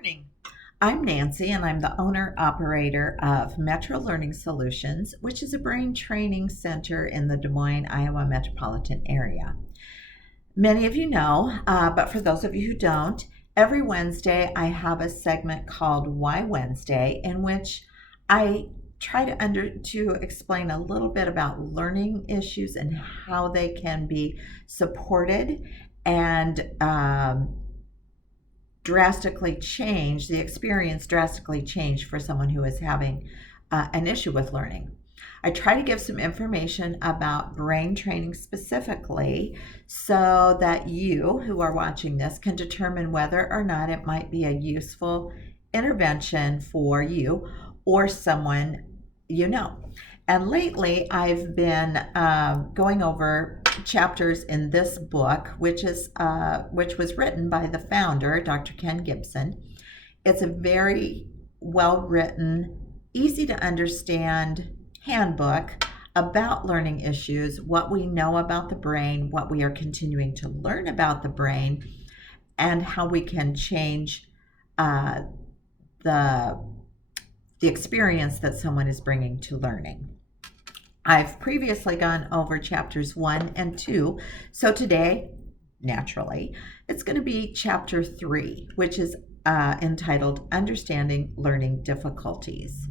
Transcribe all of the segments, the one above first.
Learning. I'm Nancy, and I'm the owner operator of Metro Learning Solutions, which is a brain training center in the Des Moines, Iowa metropolitan area. Many of you know, but for those of you who don't, every Wednesday I have a segment called Why Wednesday, in which I try to explain a little bit about learning issues and how they can be supported and drastically change the experience, drastically change for someone who is having an issue with learning. I try to give some information about brain training specifically so that you who are watching this can determine whether or not it might be a useful intervention for you or someone you know. And lately I've been going over chapters in this book, which was written by the founder, Dr. Ken Gibson. It's a very well written, easy to understand handbook about learning issues, what we know about the brain, what we are continuing to learn about the brain, and how we can change the experience that someone is bringing to learning. I've previously gone over chapters 1 and 2, so today, naturally, it's going to be chapter 3, which is entitled Understanding Learning Difficulties.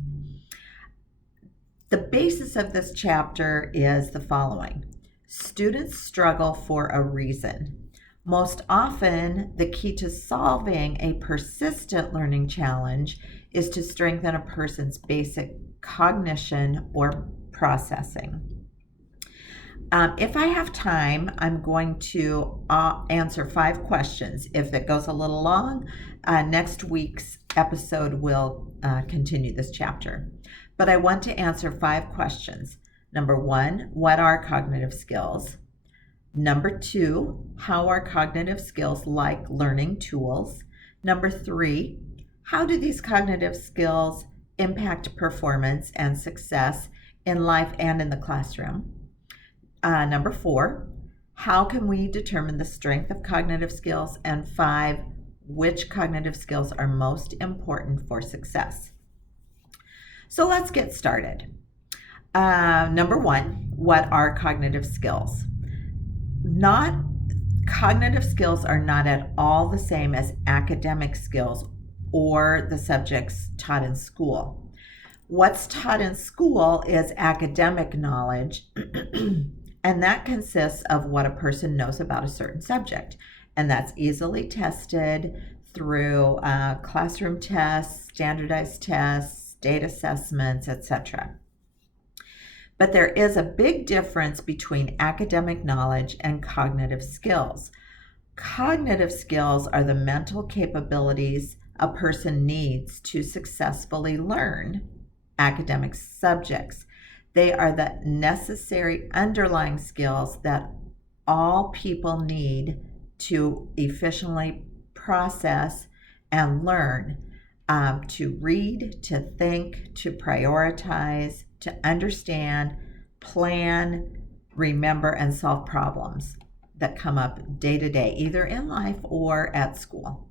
The basis of this chapter is the following. Students struggle for a reason. Most often, the key to solving a persistent learning challenge is to strengthen a person's basic cognition or processing. If I have time, I'm going to answer 5 questions. If it goes a little long, next week's episode will continue this chapter. But I want to answer 5 questions. Number 1, what are cognitive skills? Number 2, how are cognitive skills like learning tools? Number 3, how do these cognitive skills impact performance and success in life and in the classroom? Number 4, how can we determine the strength of cognitive skills? And 5, which cognitive skills are most important for success? So let's get started. Number 1, what are cognitive skills? Cognitive skills are not at all the same as academic skills or the subjects taught in school. What's taught in school is academic knowledge, and that consists of what a person knows about a certain subject. And that's easily tested through classroom tests, standardized tests, state assessments, etc. But there is a big difference between academic knowledge and cognitive skills. Cognitive skills are the mental capabilities a person needs to successfully learn academic subjects. They are the necessary underlying skills that all people need to efficiently process and learn, to read, to think, to prioritize, to understand, plan, remember, and solve problems that come up day to day, either in life or at school.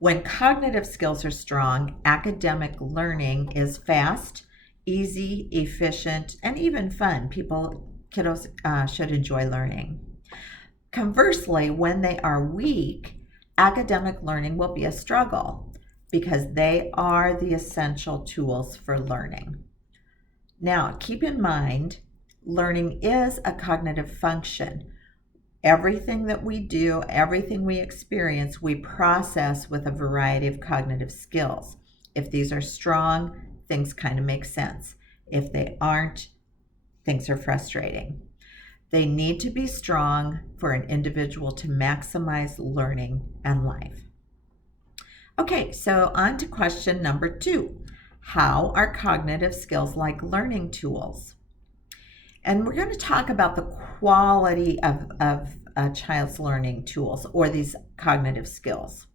When cognitive skills are strong, academic learning is fast, easy, efficient, and even fun. Kiddos should enjoy learning. Conversely, when they are weak, academic learning will be a struggle because they are the essential tools for learning. Now, keep in mind, learning is a cognitive function. Everything that we do, everything we experience, we process with a variety of cognitive skills. If these are strong, things kind of make sense. If they aren't, things are frustrating. They need to be strong for an individual to maximize learning and life. Okay, so on to question number 2. How are cognitive skills like learning tools? And we're going to talk about the quality of a child's learning tools or these cognitive skills.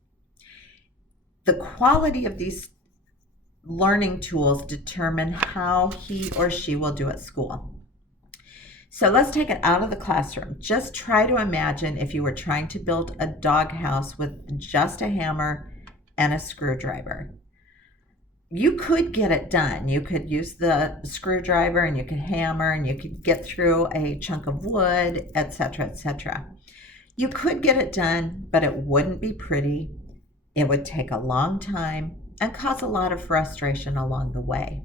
The quality of these learning tools determine how he or she will do at school. So let's take it out of the classroom. Just try to imagine if you were trying to build a doghouse with just a hammer and a screwdriver. You could get it done. You could use the screwdriver and you could hammer and you could get through a chunk of wood, etc., etc. You could get it done, but it wouldn't be pretty. It would take a long time and cause a lot of frustration along the way.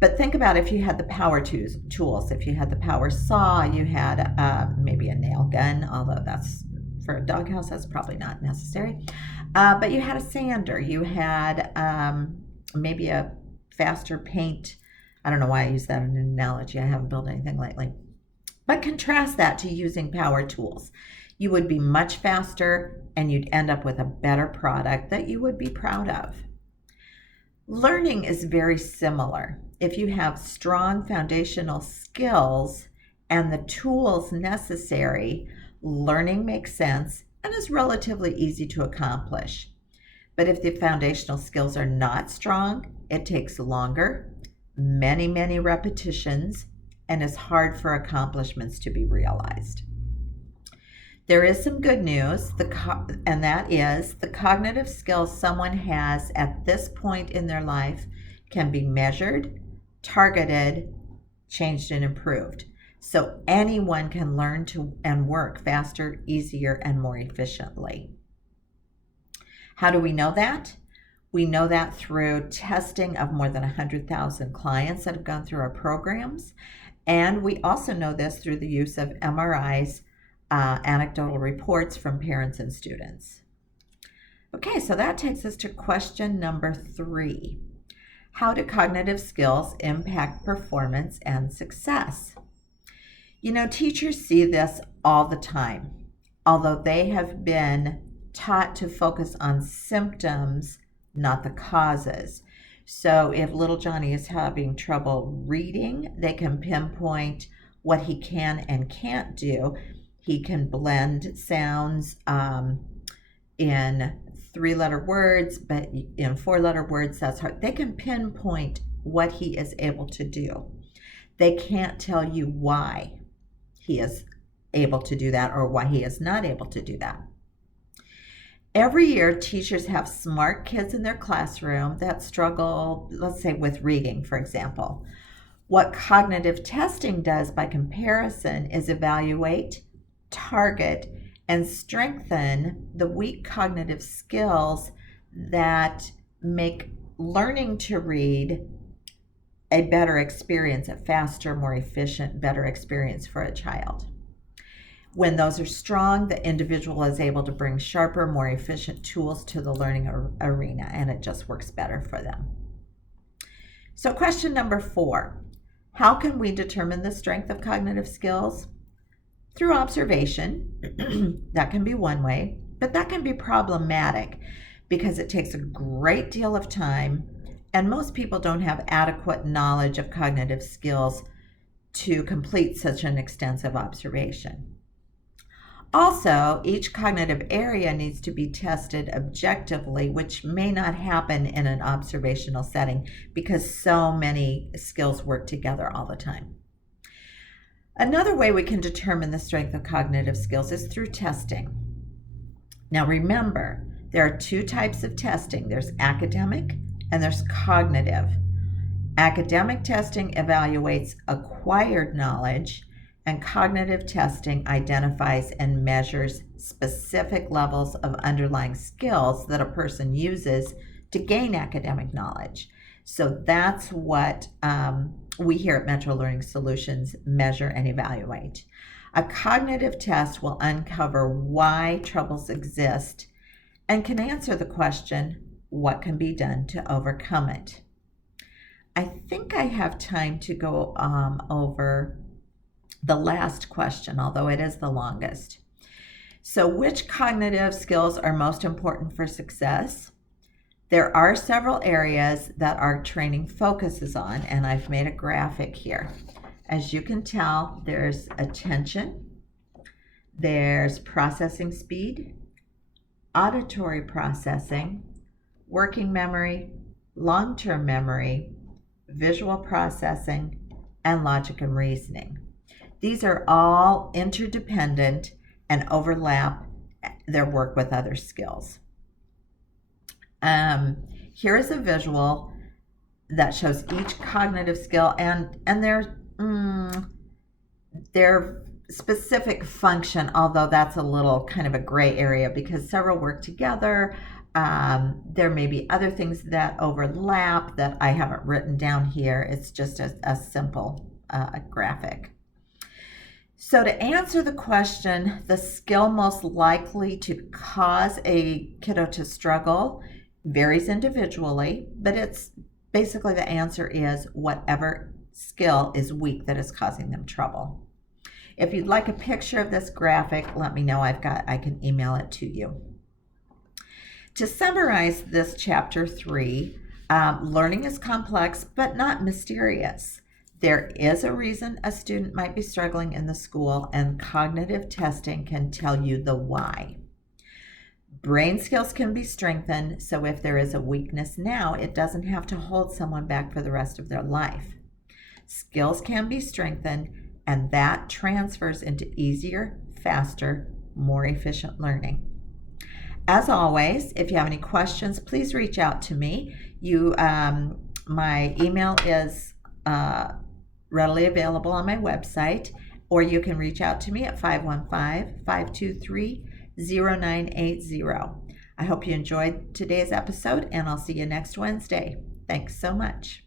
But think about if you had the power tools, if you had the power saw, you had maybe a nail gun, although that's for a doghouse, that's probably not necessary. But you had a sander, you had maybe a faster paint. I don't know why I use that as an analogy. I haven't built anything lately. But contrast that to using power tools. You would be much faster and you'd end up with a better product that you would be proud of. Learning is very similar. If you have strong foundational skills and the tools necessary, learning makes sense and is relatively easy to accomplish. But if the foundational skills are not strong, it takes longer, many repetitions, and is hard for accomplishments to be realized. There is some good news, and that is the cognitive skills someone has at this point in their life can be measured, targeted, changed, and improved. So anyone can learn to and work faster, easier, and more efficiently. How do we know that? We know that through testing of more than 100,000 clients that have gone through our programs. And we also know this through the use of MRIs, anecdotal reports from parents and students. Okay, so that takes us to question number 3. How do cognitive skills impact performance and success? You know, teachers see this all the time, although they have been taught to focus on symptoms, not the causes. So if little Johnny is having trouble reading, they can pinpoint what he can and can't do. He can blend sounds in 3-letter words, but in 4-letter words, that's hard. They can pinpoint what he is able to do. They can't tell you why he is able to do that or why he is not able to do that. Every year, teachers have smart kids in their classroom that struggle, let's say, with reading, for example. What cognitive testing does by comparison is evaluate, target, and strengthen the weak cognitive skills that make learning to read a better experience, a faster, more efficient, better experience for a child. When those are strong, the individual is able to bring sharper, more efficient tools to the learning arena, and it just works better for them. So question number 4, how can we determine the strength of cognitive skills? Through observation. That can be one way, but that can be problematic because it takes a great deal of time, and most people don't have adequate knowledge of cognitive skills to complete such an extensive observation. Also, each cognitive area needs to be tested objectively, which may not happen in an observational setting because so many skills work together all the time. Another way we can determine the strength of cognitive skills is through testing. Now remember, there are 2 types of testing. There's academic and there's cognitive. Academic testing evaluates acquired knowledge, and cognitive testing identifies and measures specific levels of underlying skills that a person uses to gain academic knowledge. So that's what we here at Metro Learning Solutions measure and evaluate. A cognitive test will uncover why troubles exist and can answer the question, what can be done to overcome it? I think I have time to go over the last question, although it is the longest. So which cognitive skills are most important for success? There are several areas that our training focuses on, and I've made a graphic here. As you can tell, there's attention, there's processing speed, auditory processing, working memory, long-term memory, visual processing, and logic and reasoning. These are all interdependent and overlap their work with other skills. Here is a visual that shows each cognitive skill and their specific function, although that's a little kind of a gray area because several work together. There may be other things that overlap that I haven't written down here. It's just a simple graphic. So to answer the question, the skill most likely to cause a kiddo to struggle varies individually, but it's basically the answer is whatever skill is weak that is causing them trouble. If you'd like a picture of this graphic, let me know. I can email it to you. To summarize this chapter 3, learning is complex but not mysterious. There is a reason a student might be struggling in the school, and cognitive testing can tell you the why. Brain skills can be strengthened, so if there is a weakness now, it doesn't have to hold someone back for the rest of their life. Skills can be strengthened, and that transfers into easier, faster, more efficient learning. As always, if you have any questions, please reach out to me. My email is readily available on my website, or you can reach out to me at 515-523-0980. I hope you enjoyed today's episode, and I'll see you next Wednesday. Thanks so much.